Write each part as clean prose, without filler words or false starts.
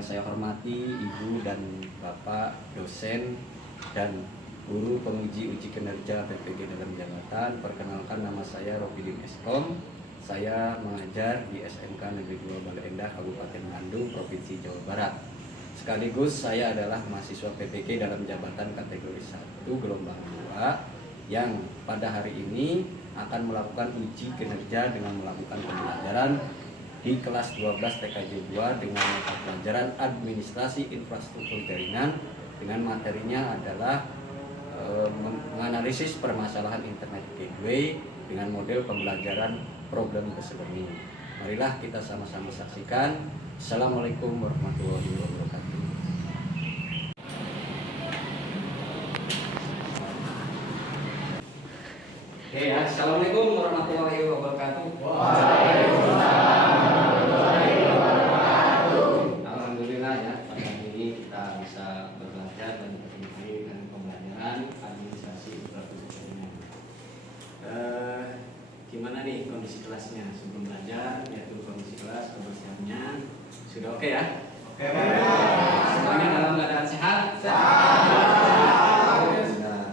Yang saya hormati Ibu dan Bapak dosen dan guru penguji uji kinerja PPG dalam jabatan. Perkenalkan, nama saya Robidim Eskom. Saya mengajar di SMK Negeri 2 Bale Endah, Kabupaten Bandung, Provinsi Jawa Barat. Sekaligus saya adalah mahasiswa PPG dalam jabatan kategori 1 gelombang 2 yang pada hari ini akan melakukan uji kinerja dengan melakukan pembelajaran di kelas 12 TKJ 2 dengan mata pelajaran administrasi infrastruktur jaringan, dengan materinya adalah menganalisis permasalahan internet gateway dengan model pembelajaran problem solving. Marilah kita sama-sama saksikan. Assalamualaikum warahmatullahi wabarakatuh. Oke ya, assalamualaikum warahmatullahi wabarakatuh. Waalaikumsalam warahmatullahi wabarakatuh. Alhamdulillah ya, pada hari ini kita bisa belajar dan berinteraksi dengan pembelajaran administrasi infrastruktur. Gimana nih kondisi kelasnya sebelum belajar? Yaitu kondisi kelas, kebersihannya sudah oke ya? Oke. Semuanya dalam keadaan sehat? Sehat.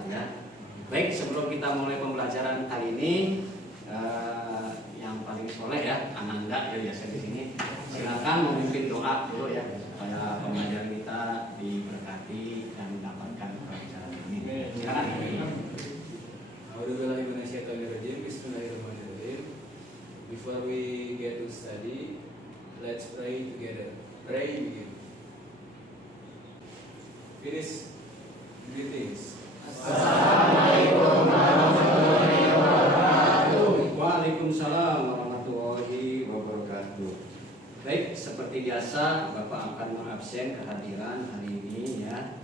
Ya. Baik, sebelum kita mulai pembelajaran kali ini, yang paling soleh ya, Ananda ya biasa di sini. Silakan memimpin doa dulu ya, supaya pembelajaran kita diberkati dan mendapatkan pelajaran ini. Silakan. Bismillahirrahmanirrahim. Before we get to study, let's pray together. Pray, begin. Finish. Greetings. Assalamualaikum warahmatullahi wabarakatuh. Waalaikumsalam warahmatullahi wabarakatuh. Baik, seperti biasa Bapak akan mengabsen kehadiran hari ini ya.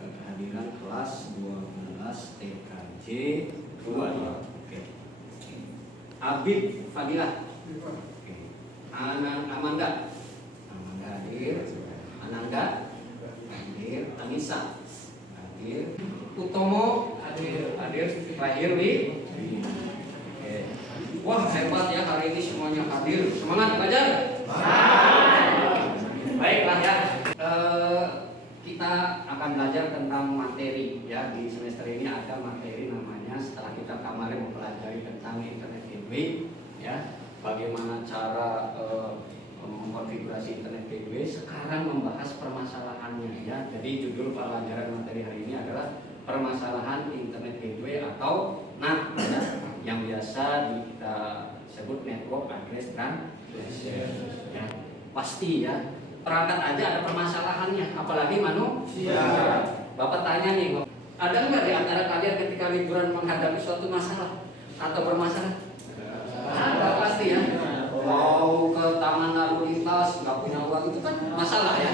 Kehadiran kelas 12 TKJ 2. Oke. Abid Fadilah. Oke. Amanda hadir. Ananda hadir. Anissa hadir. Utomo hadir. Terakhir Wi. Oke. Wah, hebat ya hari ini semuanya hadir. Semangat belajar. Baiklah ya. Kita akan belajar tentang materi ya. Di semester ini ada materi namanya, setelah kita kemarin mempelajari tentang internet gateway ya, bagaimana cara mengkonfigurasi internet gateway, sekarang membahas permasalahannya ya. Jadi judul pelajaran materi hari ini adalah permasalahan internet gateway atau NAT ya, yang biasa kita sebut network address translation ya. Pasti ya, perangkat aja ada permasalahannya, apalagi manusia. Bapak tanya nih, ada nggak di antara kalian ketika liburan menghadapi suatu masalah atau permasalahan? Ada pasti ya. Mau ke taman lalu lintas nggak punya uang, itu kan masalah ya.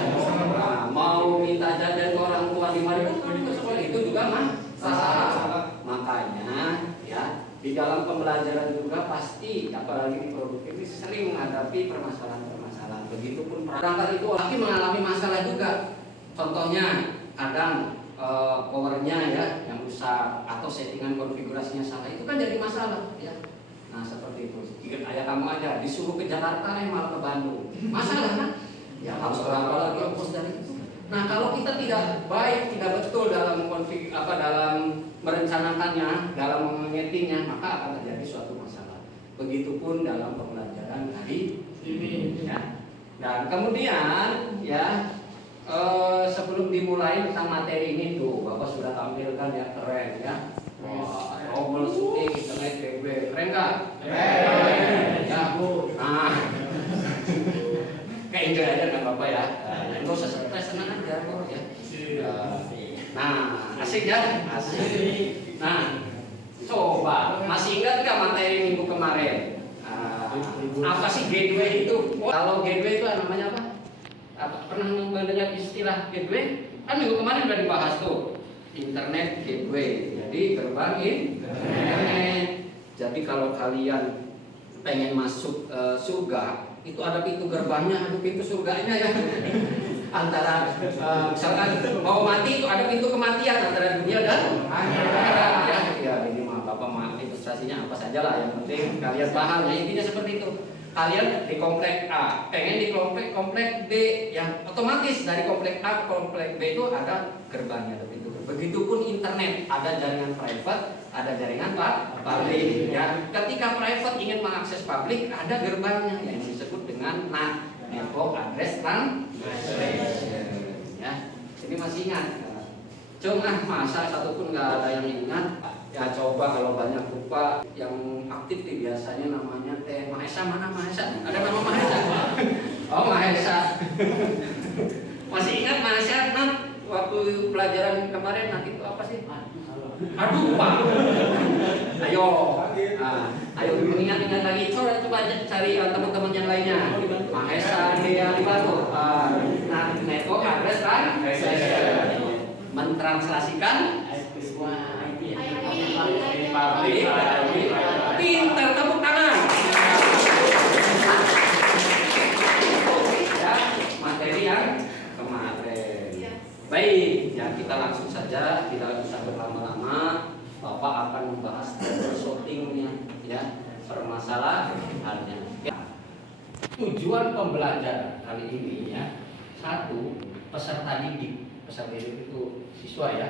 Nah, mau minta jajan ke orang tua 5.000 itu juga masalah. Makanya ya, di dalam pembelajaran juga pasti, apalagi di produk ini sering menghadapi permasalahan-permasalahan. Begitupun perangkat itu lagi mengalami masalah juga. Contohnya kadang powernya ya yang rusak atau settingan konfigurasinya salah, itu kan jadi masalah ya. Nah seperti itu. Ingat ayah kamu aja disuruh ke Jakarta malah ke Bandung, masalah kan? Ya harus berapa lagi ongkos dari itu. Nah kalau kita tidak baik, tidak betul dalam dalam merencanakannya, dalam mengetingnya, maka akan terjadi suatu masalah. Begitupun dalam pembelajaran hari ini ya. Dan kemudian ya, sebelum dimulai tentang materi ini tuh Bapak sudah tampilkan ya, keren ya. Wah, troubleshooting internet gateway, keren nggak? Keren. Ya, nah, kayak enjoy aja kan Bapak ya. Nggak usah stres, tenang aja kok ya. Nah, asik ya, asik. Nah, coba masih ingat nggak materi minggu kemarin? Apa sih gateway itu? Kalau gateway itu namanya apa? Pernah mendengar istilah gateway? Kan minggu kemarin udah dibahas tuh, internet gateway. Jadi gerbang internet. Jadi kalau kalian pengen masuk surga, itu ada pintu gerbangnya, ada pintu surganya ya. Antara misalkan mau mati itu ada pintu kematian antara dunia dan akhirat ya. Ini mah Bapak ilustrasinya apa saja lah, yang penting kalian paham ya, intinya seperti itu. kalian di komplek A, pengen di komplek B, yang otomatis dari komplek A ke komplek B itu ada gerbangnya. Begitupun internet, ada jaringan private, ada jaringan publik. Ya, ketika private ingin mengakses publik, ada gerbangnya yang disebut dengan NAT, Network Address Translation. Ya, ini masih ingat. Cuma masa satupun nggak ada yang ingat. Ya coba kalau banyak lupa, yang aktif nih biasanya namanya Teh Mahesa. Mana Mahesa? Ada nama Mahesa? Oh Mahesa. Masih ingat Mahesa? Nah, waktu pelajaran kemarin nanti itu apa sih? Aduh Pak. Ayo, ayo ingat lagi. Coba cari teman-teman yang lainnya. Mahesa dia di Batu. Nah, Network Address Translation. Mentranslasikan pintar, tepuk tangan. Ya, materi yang kemarin. Baik, ya kita langsung saja, tidak usah berlama-lama. Bapak akan membahas sortingnya, ya, permasalahannya. Ya. Tujuan pembelajaran kali ini ya, satu, peserta didik. Peserta didik itu siswa ya,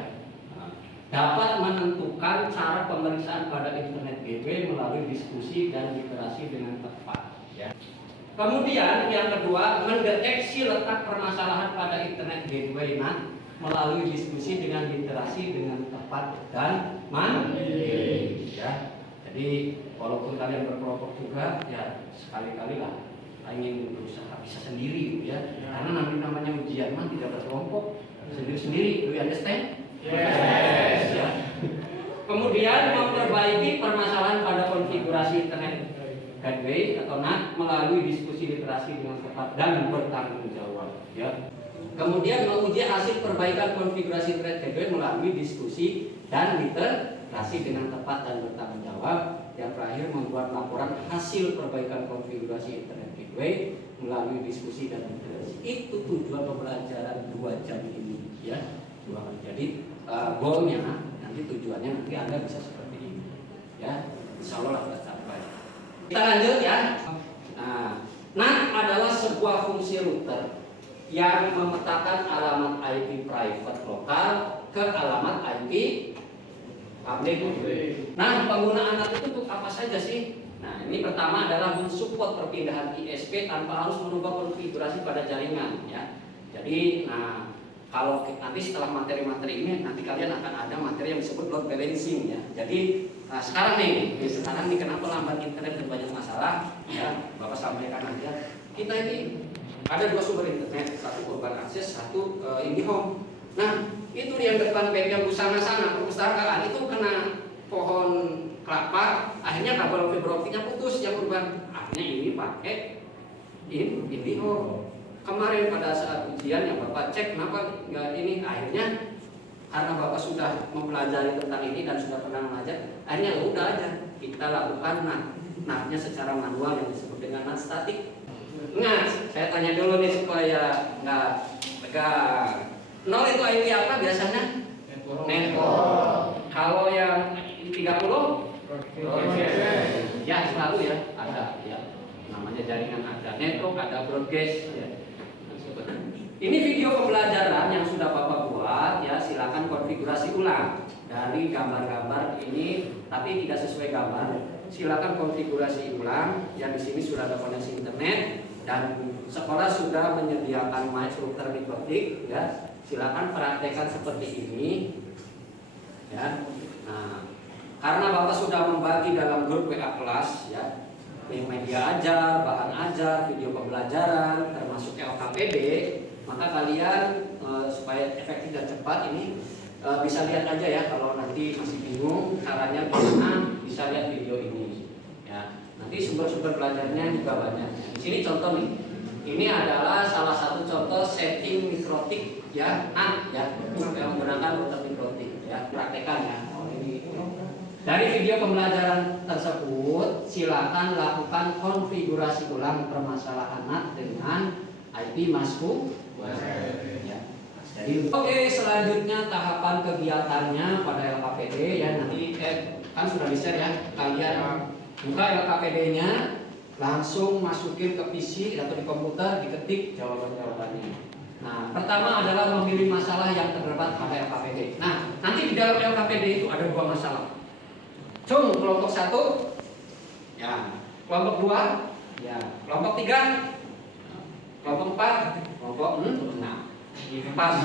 dapat menentukan cara pemeriksaan pada internet gateway melalui diskusi dan literasi dengan tepat. Ya. Kemudian yang kedua, mendeteksi letak permasalahan pada internet gateway melalui diskusi dengan literasi dengan tepat dan mandiri. Ya. Jadi walaupun kalian berkelompok juga, ya sekali-kali lah ingin berusaha bisa sendiri, ya. Karena nanti namanya ujian mah tidak berkelompok, sendiri-sendiri. Do you understand? Yes. Ya. Kemudian memperbaiki permasalahan pada konfigurasi internet gateway atau NAT melalui diskusi literasi dengan tepat dan bertanggung jawab. Ya. Kemudian menguji hasil perbaikan konfigurasi internet gateway melalui diskusi dan literasi dengan tepat dan bertanggung jawab. Yang terakhir membuat laporan hasil perbaikan konfigurasi internet gateway melalui diskusi dan literasi. Itu tujuan pembelajaran 2 jam ini. Ya. Jadi goalnya nanti tujuannya nanti Anda bisa seperti ini, ya, insya Allah lah tercapai. Kita lanjut ya. NAT adalah sebuah fungsi router yang memetakan alamat IP private lokal ke alamat IP public. Nah, penggunaan NAT itu untuk apa saja sih? Nah, ini pertama adalah mensupport perpindahan ISP tanpa harus merubah konfigurasi pada jaringan, ya. Jadi, kalau nanti setelah materi-materi ini nanti kalian akan ada materi yang disebut load balancing, ya. Jadi sekarang nih kenapa lambat internet dan banyak masalah, ya Bapak sampaikan aja. Kita ini ada 2 sumber internet, satu urban access, satu IndiHome. Nah itu yang depan bengkel sana perpustakaan itu kena pohon kelapa, akhirnya kabel fiber optiknya putus yang urban. Akhirnya ini pakai IndiHome. Kemarin pada saat ujian yang Bapak cek kenapa nggak ini, akhirnya karena Bapak sudah mempelajari tentang ini dan sudah pernah mengajar, akhirnya udah aja kita lakukan NAT-nya secara manual yang disebut dengan NAT statik. Ingat, saya tanya dulu nih supaya nggak tegang. 0 itu IP apa biasanya? Network. Kalau yang 30? Ya selalu ya ada ya. Namanya jaringan ada network, ada broadcast ya. Ini video pembelajaran yang sudah Bapak buat, ya silakan konfigurasi ulang dari gambar-gambar ini, tapi tidak sesuai gambar. Silakan konfigurasi ulang. Yang di sini sudah ada koneksi internet dan sekolah sudah menyediakan mic router mikrotik, ya. Silakan praktekkan seperti ini, ya. Nah, karena Bapak sudah membagi dalam grup WA kelas, ya, media ajar, bahan ajar, video pembelajaran, termasuk LKPD. Maka kalian supaya efektif dan cepat ini bisa lihat aja ya, kalau nanti masih bingung caranya gimana, bisa lihat video ini ya. Nanti sumber-sumber belajarnya juga banyak. Di sini contoh nih. Ini adalah salah satu contoh setting mikrotik ya, yang menggunakan router mikrotik ya. Praktekan ya. Dari video pembelajaran tersebut silakan lakukan konfigurasi ulang permasalahan NAT dengan IP masuk. Ya. Jadi oke, selanjutnya tahapan kegiatannya pada LKPD ya, nanti kan sudah di-share ya. Kalian buka LKPD-nya, langsung masukin ke PC atau di komputer, diketik jawaban-jawabannya. Nah, pertama adalah memilih masalah yang terdapat pada LKPD. Nah, nanti di dalam LKPD itu ada 2 masalah. Kelompok 1, ya, kelompok 2, ya, kelompok 3, kelompok 4, kelompok 6. Pas.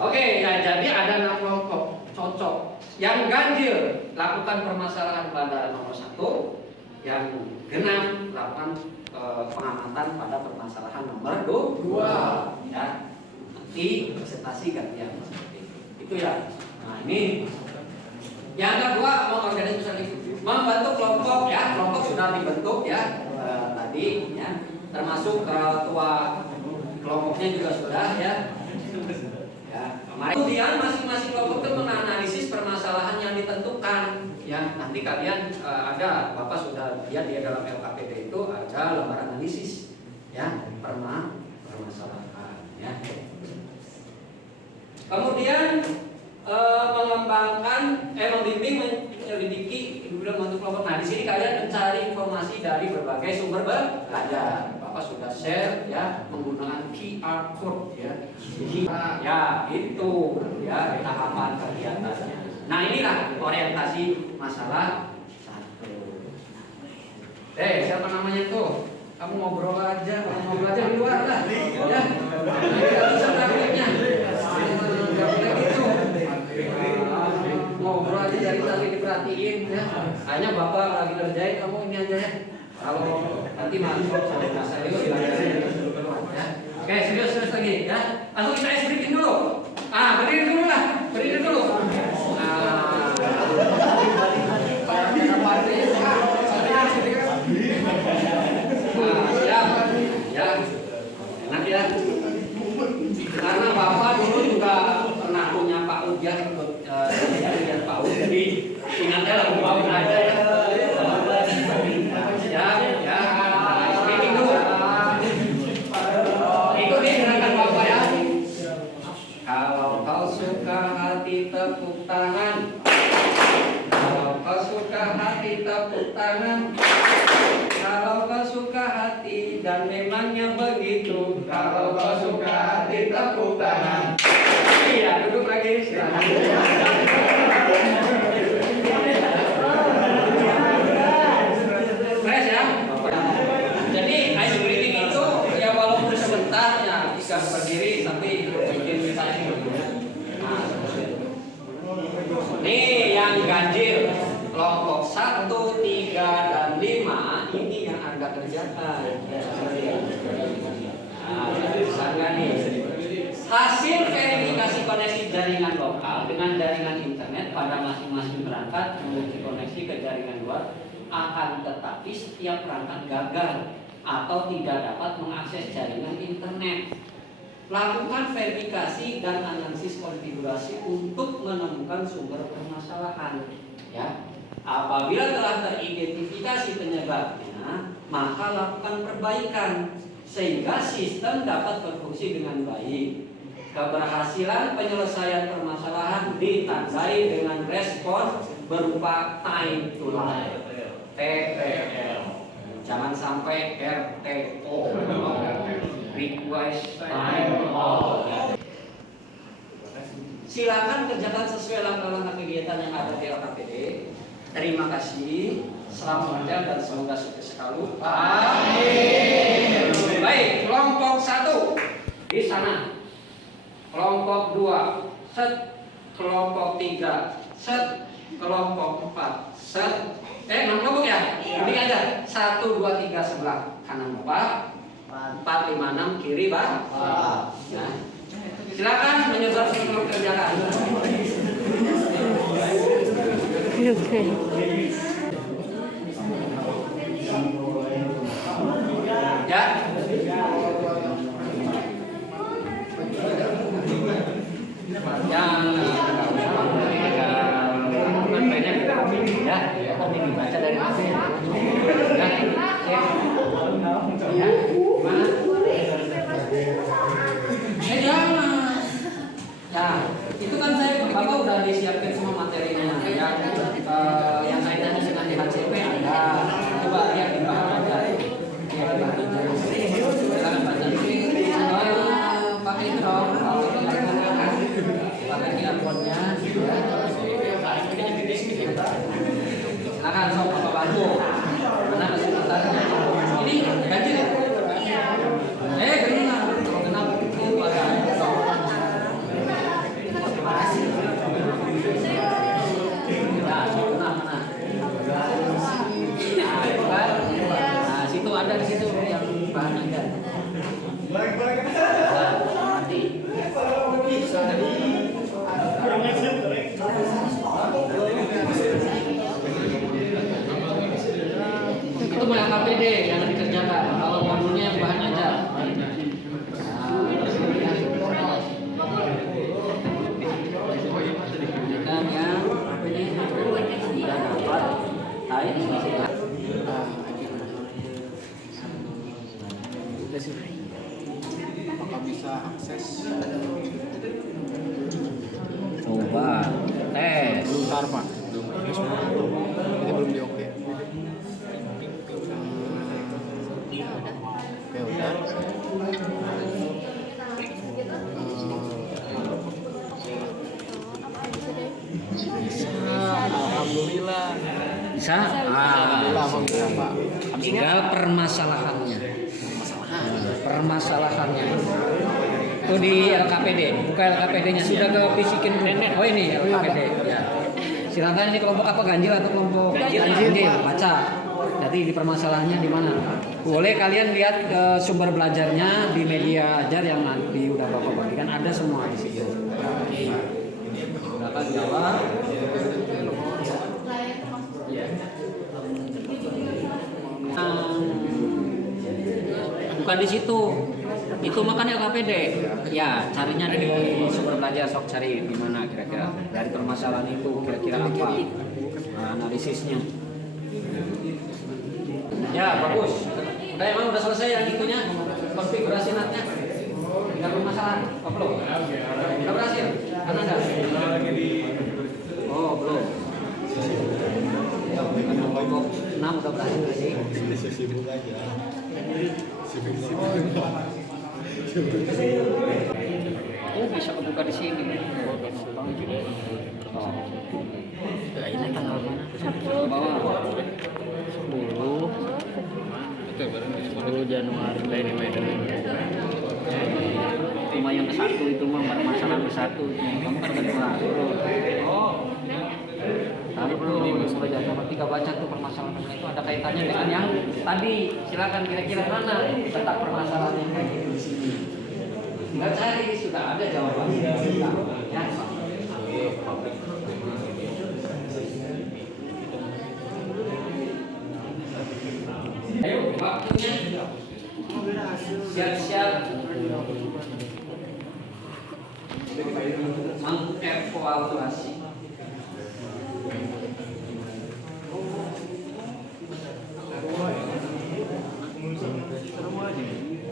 Oke, ya, jadi ada 6 kelompok. Cocok. Yang ganjil lakukan permasalahan pada nomor 1. Yang genap lakukan pengamatan pada permasalahan nomor 2. Ya, nanti presentasi gantian seperti itu ya. Nah, ini yang kedua, mengorganisasi, membentuk kelompok ya. Kelompok sudah dibentuk ya tadi ya, termasuk ketua kelompoknya juga sudah ya. Kemudian masing-masing kelompok itu menganalisis permasalahan yang ditentukan. Ya, nanti kalian ada, Bapak sudah lihat di dalam LKPD itu ada lembar analisis ya permasalahan ya. Kemudian membimbing menyelidiki untuk kelompok. Nah, di sini kalian mencari informasi dari berbagai sumber belajar. Bapak sudah share ya menggunakan QR code ya. Ya, itu ya tahapan kegiatannya. Nah, inilah orientasi masalah 1. Siapa namanya tuh? Kamu ngobrol aja di luar lah. Ya. Tidak bisa prakteknya. Enggak boleh gitu. Ngobrol aja dari tadi diperhatiin ya. Hanya Bapak lagi ngerjain, kamu ini aja ya. Kalau nanti masuk saya serius ya. Oke, serius lagi ya. Langsung kita ice breaking dulu. Berdiri dulu lah. Berdiri dulu. Ya, enak ya. Karena Bapak dulu juga pernah punya PAUD ya, ikut Pak Ud, jadi ingatnya lagu PAUD aja ya. Speaking dulu. Ikuti gerakan Bapak ya. Kalau kau suka hati tepuk tangan. Kalau kau suka hati tepuk tangan. Kalau kau suka hati dan memangnya begitu. Kalau kau suka hati tepuk tangan. Iya, duduk lagi. Silakan. Fresh ya. Jadi ice breathing itu ya walaupun sebentar ya bisa berdiri tapi bikin kita ini. Nah, nih yang ganjil kelompok 1, 3, dan 5 ini yang Anda kerjakan. Misalnya nih, hasil verifikasi koneksi jaringan lokal dengan jaringan internet pada masing-masing perangkat memiliki koneksi ke jaringan luar, akan tetapi setiap perangkat gagal atau tidak dapat mengakses jaringan internet. Lakukan verifikasi dan analisis konfigurasi untuk menemukan sumber permasalahan. Ya, apabila telah teridentifikasi penyebabnya, maka lakukan perbaikan sehingga sistem dapat berfungsi dengan baik. Keberhasilan penyelesaian permasalahan ditandai dengan respon berupa time to life (TTL). Jangan sampai RTO (Request Time All). Silakan kerjakan sesuai langkah-langkah kegiatan yang ada di LKPD. Terima kasih. Selamat kerja dan semoga sukses selalu. Amin. Baik, kelompok 1 di sana. Kelompok 2, set. Kelompok 3, set. Kelompok 4, set. 6 kelompok ya? Ini aja. 1, 2, 3 sebelah kanan Bapak. 4, 5, 6 kiri Bapak. Ya. Silakan menyebar sebelum kerjakan. Oke. Ya. Ya, kok dibaca dari mana? Ya, gimana? Jangan. Ya, itu kan Bapak udah disiapkan semua materinya. Yang kaitannya dengan DHCP ada. Coba lihat Silakan sok Bapak bantu. Mana kesulitannya? Ini ganjil ya? Kenapa? Kalau kenapa itu agak sok. Nah, sok mana? Nah, itu kan? Nah, situ ada di situ yang bahan ada. Mati. Itu banyak KPD yang dikerjakan. Kalau modulnya yang bahan aja. Kan yang apa ini sudah dapat. Nah ini Apakah bisa akses? coba tes. Bentar Pak. Ini belum di oke. Oke udah. Alhamdulillah. Bisa? Alhamdulillah Pak. Tinggal permasalahannya. Permasalahannya itu di LKPD, buka LKPD-nya sudah ke fisikin dulu. Oh ini LKPD. Ya. Silakan ini kelompok apa ganjil atau kelompok ganjil? Baca. Jadi di permasalahannya di mana? Boleh kalian lihat sumber belajarnya di media ajar yang nanti udah Bapak bagikan ada semua di situ. Silakan jawab. Bukan di situ. Itu makanya LKPD. Ya, carinya di sumber belajar, sok cari di mana kira-kira dari permasalahan itu kira-kira apa analisisnya. Ya, bagus. Udah emang udah selesai yang itunya, konfigurasi natnya. Tinggal permasalahan. Oh, belum. Udah berhasil? Kan ada. Oh, belum. Kelompok 6 udah berhasil sih. Sibuk aja. Oh, bisa kebuka di sini. Oh. Ini tanggal mana? Ke bawah. 10 Januari. Cuma yang ke satu itu mah permasalahan ke satu. Kamu kan kedua. Oh. Lalu ketika baca tuh permasalahan itu ada kaitannya dengan yang tadi. Silakan kira-kira mana letak permasalahannya kayak gitu di sini. Tinggal cari, sudah ada jawabannya. Ya. Ayo, waktunya siap-siap mengevaluasi.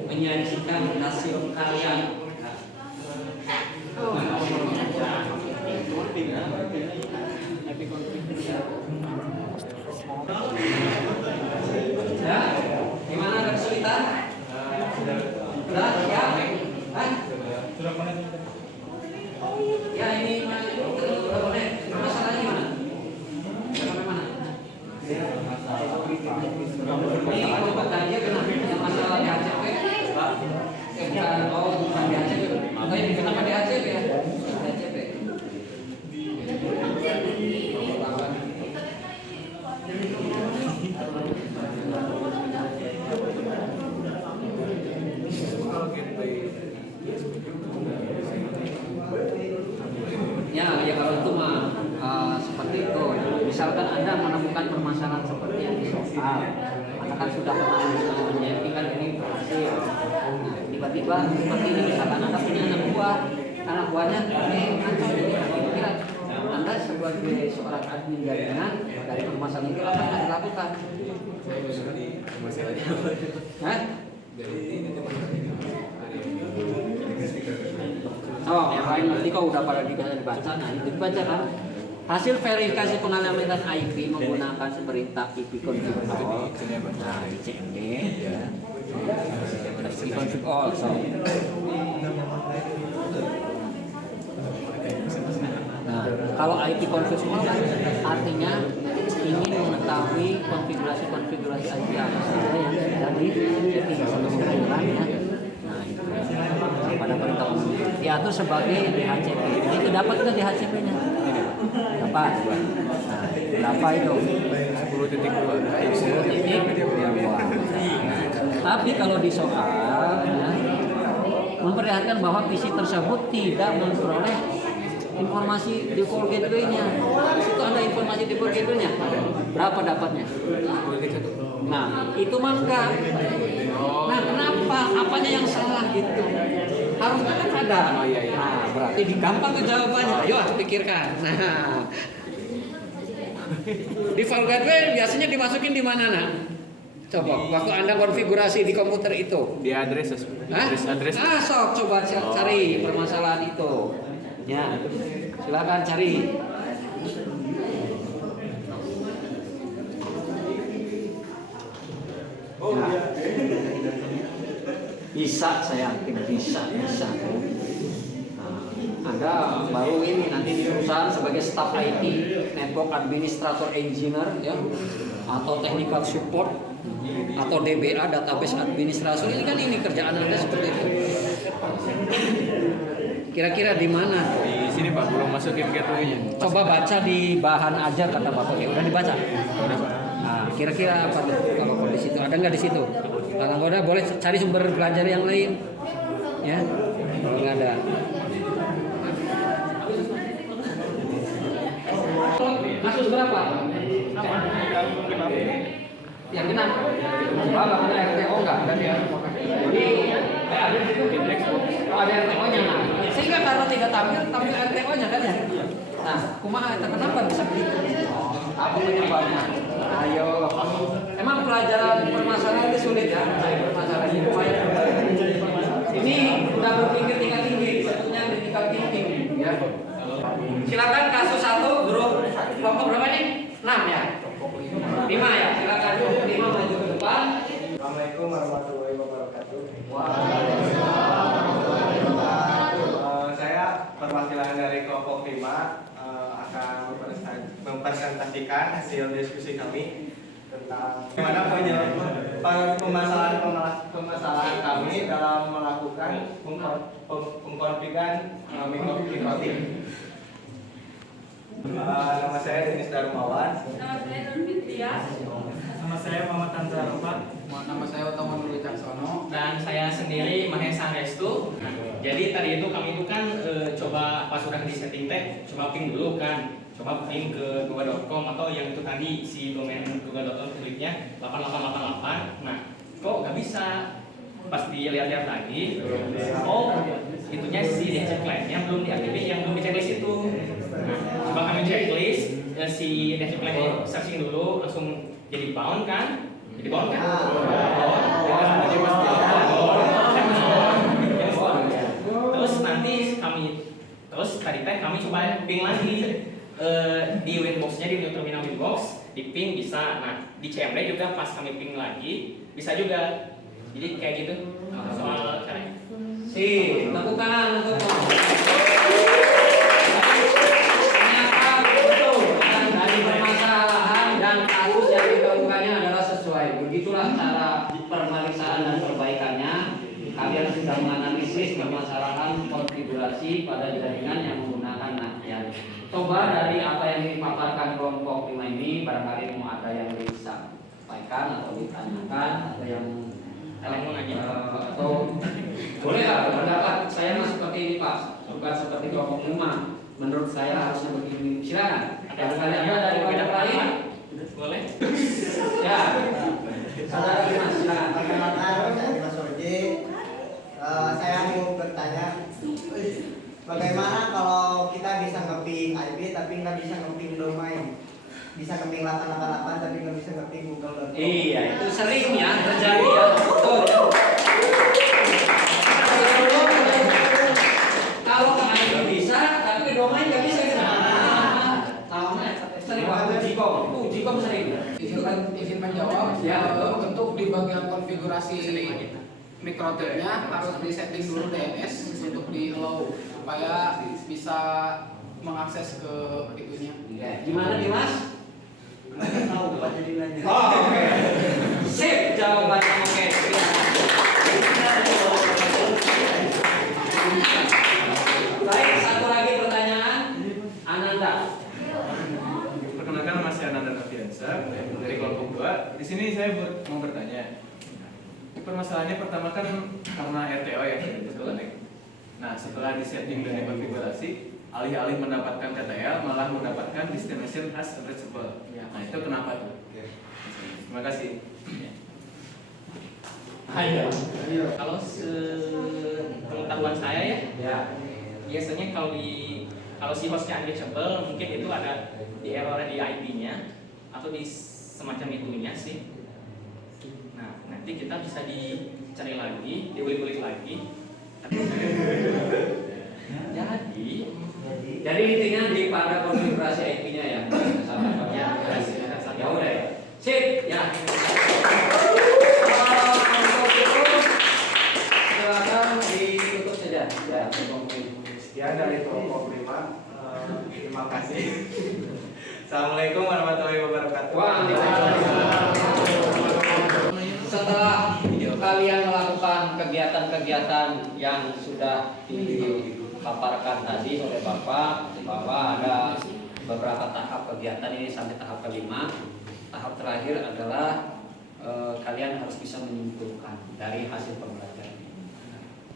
Menyajikan hasil karya. Ya, gimana ada kesulitan? Sudah siap? Ya ini udah boleh. Masalahnya mana? Sampai mana? Ini kelompok ganjil kenapa? Yang masalah di HCP? Bukan, bukan di HCP. Makanya kenapa di HCP ya? Di HCP. Ya kalau itu mah seperti itu. Misalkan Anda menemukan permasalahan seperti yang di soal, Anda kan sudah pernah menjadi kan ini berhasil. Tiba-tiba seperti ini misalkan Anda punya anak buahnya kira-kira Anda sebagai seorang admin jaringan dari permasalahan itu apa yang dilakukan? Masalahnya apa? Hah? Oh, yang lain nanti kau udah pada dibaca, nah itu dibaca kan. Hasil verifikasi pengalaman IP menggunakan perintah IP config all, nah CMD, ya. IP config all, so. Nah, kalau IP config all artinya ingin mengetahui mengetahui konfigurasi IP apa saja yang sudah di-setting sebelum ya. Nah, itu pada perintah umum diatur sebagai DHCP. Itu dapat nggak DHCP-nya? Dapat. Nah, berapa itu? 10.2. 10.2. Tapi kalau di soal ya, memperlihatkan bahwa PC tersebut tidak memperoleh informasi default gateway-nya. Itu ada informasi default gateway-nya. Berapa dapatnya? Nah, itu mangga. Nah, kenapa? Apanya yang salah gitu? Harusnya kan ada. Nah, berarti gampang tuh jawabannya. Ayo pikirkan. Nah, default gateway biasanya dimasukin di mana, Nak? Coba, waktu Anda konfigurasi di komputer itu. Di address. Address. Ah, sok coba cari permasalahan itu. Ya, silakan cari. Nah, bisa, saya yakin bisa. Nah, Anda baru ini nanti di perusahaan sebagai staff IT, network administrator engineer, ya, atau technical support, atau DBA, database administration. Ini kan kerjaan Anda seperti itu. Kira-kira di mana? Di sini Pak, belum masukin gateway-nya. Coba baca di bahan aja kata Bapak. Ya, udah dibaca? Udah Pak. Nah, kira-kira apa tuh kalau di situ? Ada nggak di situ? Kalau nggak ada, boleh cari sumber belajar yang lain. Ya, kalau nggak ada. Kasus berapa? Yang genap. Coba nggak ada RTO nggak? Ada ya. Jadi ada di situ. Oh, ada RTO-nya. Nah, sehingga karena tidak tampil RTO-nya kan ya. Nah, kumaha itu kenapa bisa begitu? Apa penyebabnya? Ayo. Emang pelajaran permasalahan itu sulit ya? Permasalahan ini ini udah berpikir tingkat tinggi, sebetulnya di tingkat tinggi ya. Silakan kasus 1 grup kelompok berapa nih? 6 ya? 5 ya? Silakan 5 maju ke depan. Assalamualaikum warahmatullahi wabarakatuh. Saya perwakilan dari kelompok 5 akan mempresentasikan hasil diskusi kami tentang bagaimana permasalahan kami dalam melakukan pengkonfigan mikrotik. Nama saya Denis Darmawan. Nama saya Nur Fitrias. Nama saya Muhammad Tanzar Rofat. Nama saya Utama Nur Wicaksono. Dan saya sendiri Mahesa Restu. Jadi tadi itu kami itu kan coba pas sudah di setting teh, coba ping dulu kan, coba ping ke google.com atau yang itu tadi si domain google.com kliknya 8888. Nah, kok nggak bisa? Pas dilihat-lihat lagi, oh itunya si DHCP client-nya belum diaktifin, yang belum di checklist itu. Nah, coba kami checklist, si DHCP client searching dulu, langsung jadi bound kan? Jadi bound kan? Terus nanti terus tadi teh kami coba ping lagi di winboxnya, di new terminal winbox, di ping bisa. Nah, di CMD juga pas kami ping lagi bisa juga. Jadi kayak gitu soal caranya. Lakukan. Ternyata betul dari permasalahan dan kasus yang ditemukannya adalah sesuai. Begitulah cara pemeriksaan dan perbaikannya. Kalian sudah menganalisis permasalahan konfigurasi pada jaringan yang menggunakan NAT. Ya. Coba dari apa yang dipaparkan kelompok 5 ini, barangkali mau ada yang bisa sampaikan atau ditanyakan atau yang atau boleh lah pendapat saya mah seperti ini Pak, bukan seperti kelompok 5. Menurut saya harusnya begini. Silakan. Ada dari kelompok lain? Boleh? Ya. Saudara Dimas, silakan. Perkenalkan, saya Dimas Orji. Saya mau bertanya, bagaimana kalau kita bisa nge-ping IP tapi nggak bisa nge-ping domain? Bisa nge-ping 888 tapi nggak bisa nge-ping google.com. Iya, itu sering ya terjadi ya. Betul. Kalau ke IP bisa, tapi ke domain nggak bisa. Namanya sering waktu Gcom sering. Izin menjawab. Ya. Untuk di bagian konfigurasi mikrotipnya harus disetting dulu DNS untuk di allow supaya bisa mengakses ke itunya. Gimana Dimas? Bapak jadi nanya. Oh, oke. Sip, jawabannya oke. Baik, satu lagi pertanyaan. Ananda. Perkenalkan, nama saya Ananda Noviansa dari kelompok 2. Di sini saya mau bertanya. Permasalahannya pertama kan karena RTO ya, nah setelah disetting dan dikonfigurasi, alih-alih mendapatkan TTL malah mendapatkan destination as addressable. Nah itu kenapa tuh? Terima kasih. Ayo. Kalau sepengetahuan saya ya, biasanya kalau si hostnya unreachable mungkin itu ada di error di IP-nya atau di semacam itunya sih. Nah, nanti kita bisa dicari lagi, diulik-ulik lagi. Jadi intinya di pada konfigurasi IP-nya ya. Ya udah ya. Sip, ya. Untuk itu silakan ditutup saja. Ya, Sekian dari kelompok 5. Terima kasih. Assalamualaikum warahmatullahi wabarakatuh. Waalaikumsalam. Setelah kalian melakukan kegiatan-kegiatan yang sudah dipaparkan tadi oleh Bapak, bahwa ada beberapa tahap kegiatan ini sampai tahap kelima. Tahap terakhir adalah kalian harus bisa menyimpulkan dari hasil pembelajaran ini.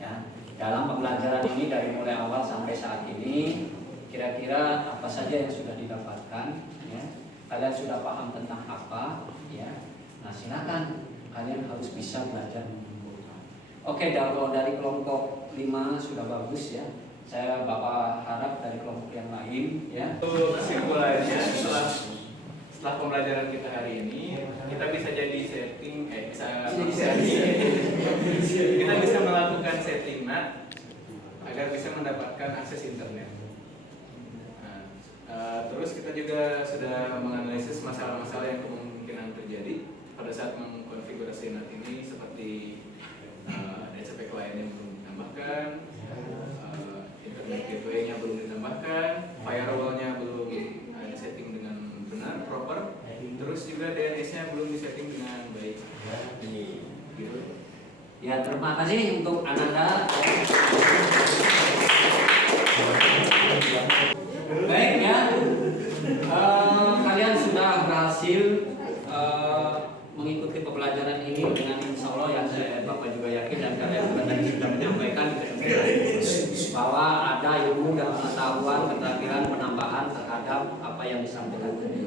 Ya, dalam pembelajaran ini dari mulai awal sampai saat ini, kira-kira apa saja yang sudah didapatkan? Ya, kalian sudah paham tentang apa? Ya, nah silakan kalian harus bisa belajar menyimpulkan. Oke, kalau dari kelompok 5 sudah bagus ya. Saya Bapak harap dari kelompok yang lain ya. Untuk kesimpulannya, setelah pembelajaran kita hari ini, kita bisa jadi setting, kita bisa melakukan setting NAT agar bisa mendapatkan akses internet. Terus kita juga sudah menganalisis masalah-masalah yang kemungkinan terjadi pada saat mengkonfigurasi NAT ini, seperti DHCP kliennya belum ditambahkan, internet gateway-nya belum ditambahkan, firewall-nya belum setting dengan benar, proper, terus juga DNS-nya belum disetting dengan baik. Gitu. Ya, terima kasih untuk Ananda. Baik ya, kalian sudah berhasil mengikuti pembelajaran ini dengan insya Allah yang Bapak juga yakin dan kalian juga tadi sudah menyampaikan bahwa ada ilmu dan pengetahuan, keterampilan penambahan terhadap apa yang disampaikan tadi.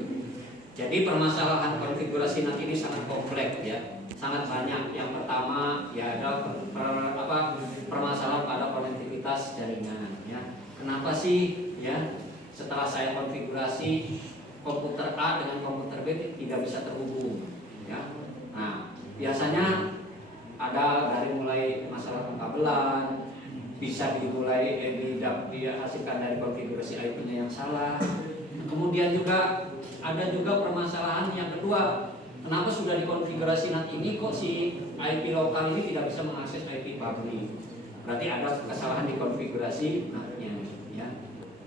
Jadi permasalahan konfigurasi NAT ini sangat kompleks ya, sangat banyak. Yang pertama ya ada permasalahan pada konektivitas jaringan ya. Kenapa sih ya setelah saya konfigurasi komputer A dengan komputer B tidak bisa terhubung ya. Nah, biasanya ada dari mulai masalah pengkabelan, bisa dimulai dihasilkan dari konfigurasi IP-nya yang salah. Kemudian juga ada juga permasalahan yang kedua, kenapa sudah dikonfigurasi NAT ini kok si IP lokal ini tidak bisa mengakses IP publik? Berarti ada kesalahan di konfigurasi NAT-nya ya.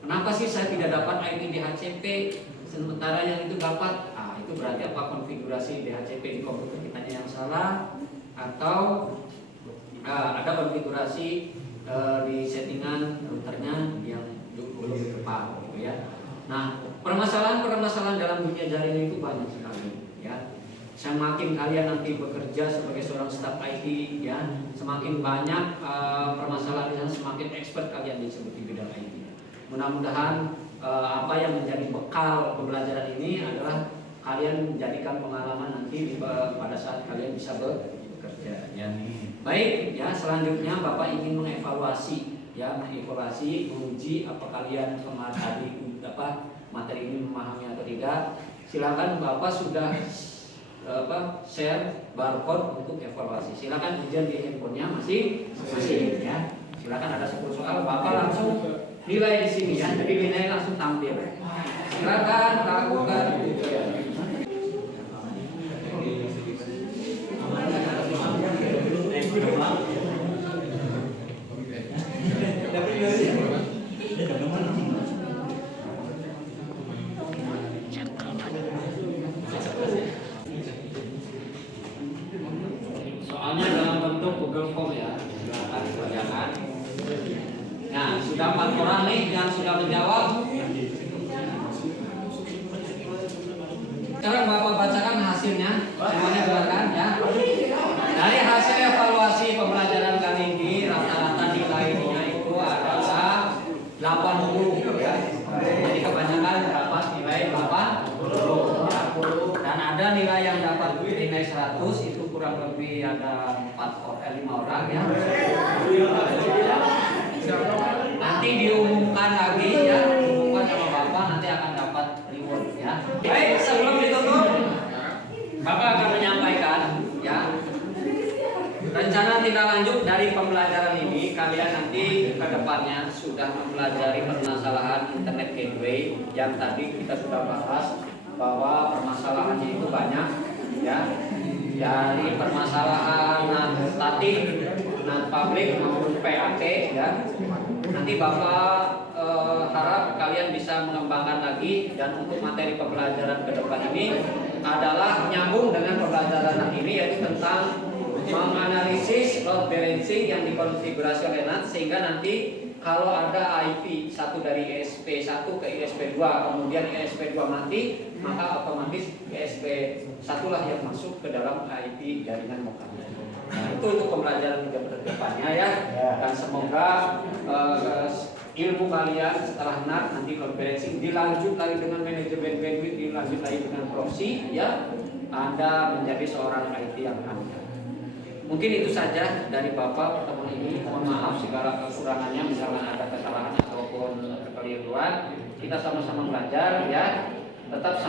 Kenapa sih saya tidak dapat IP DHCP sementara yang itu dapat? Itu berarti apa konfigurasi DHCP di komputer kita yang salah, atau ada konfigurasi di settingan routernya yang belum tepat gitu ya. Nah, permasalahan dalam dunia jaringan itu banyak sekali ya. Semakin kalian nanti bekerja sebagai seorang staf IT ya, semakin banyak permasalahan yang semakin expert kalian disebut di bidang IT. Mudah-mudahan apa yang menjadi bekal pembelajaran ini adalah kalian menjadikan pengalaman nanti pada saat kalian bisa bekerja ya. Baik ya, selanjutnya Bapak ingin mengevaluasi ya, menguji apa kalian kemarin tadi materi ini memahami atau tidak. Silakan Bapak sudah share barcode untuk evaluasi. Silakan ujian di handphonenya masih ya. Silakan ada 10 soal, Bapak langsung nilai di sini ya. Jadi nilai langsung tampil. Silakan lakukan ujian. gateway.com ya. Silakan dibacakan. Nah, sudah 4 orang nih yang sudah menjawab. Sekarang Bapak bacakan hasilnya. Semuanya dengarkan ya. Dari hasil evaluasi pembelajaran kali ini rata-rata nilainya itu adalah 80 ya. Jadi kebanyakan dapat nilai 80 ya. Dan ada nilai yang dapat nilai 100 itu kurang lebih ada 5 orang ya. Nanti diumumkan lagi ya, diumumkan sama Bapak nanti akan dapat reward ya. Baik, sebelum ditutup Bapak akan menyampaikan ya rencana tindak lanjut dari pembelajaran ini. Kalian nanti ke depannya sudah mempelajari permasalahan internet gateway yang tadi kita sudah bahas bahwa permasalahannya itu banyak ya, dari permasalahan statik, non-public maupun PAT ya. Nanti Bapak harap kalian bisa mengembangkan lagi, dan untuk materi pembelajaran ke depan ini adalah nyambung dengan pembelajaran ini, yaitu tentang menganalisis load balancing yang dikonfigurasi oleh NAT, sehingga nanti kalau ada IP satu dari ESP1 ke ESP2 kemudian ESP2 mati, maka otomatis ESP1 lah yang masuk ke dalam IP jaringan lokal. Nah, itu untuk pembelajaran ke depannya ya. Dan semoga ilmu kalian setelah NAT nanti load balancing dilanjut lagi dengan manajemen bandwidth, dilanjut lagi dengan proxy ya, Anda menjadi seorang IT yang handal. Mungkin itu saja dari Bapak pertemuan ini. Mohon maaf segala kekurangannya, misalnya ada kesalahan ataupun kekeliruan. Kita sama-sama belajar ya. Tetap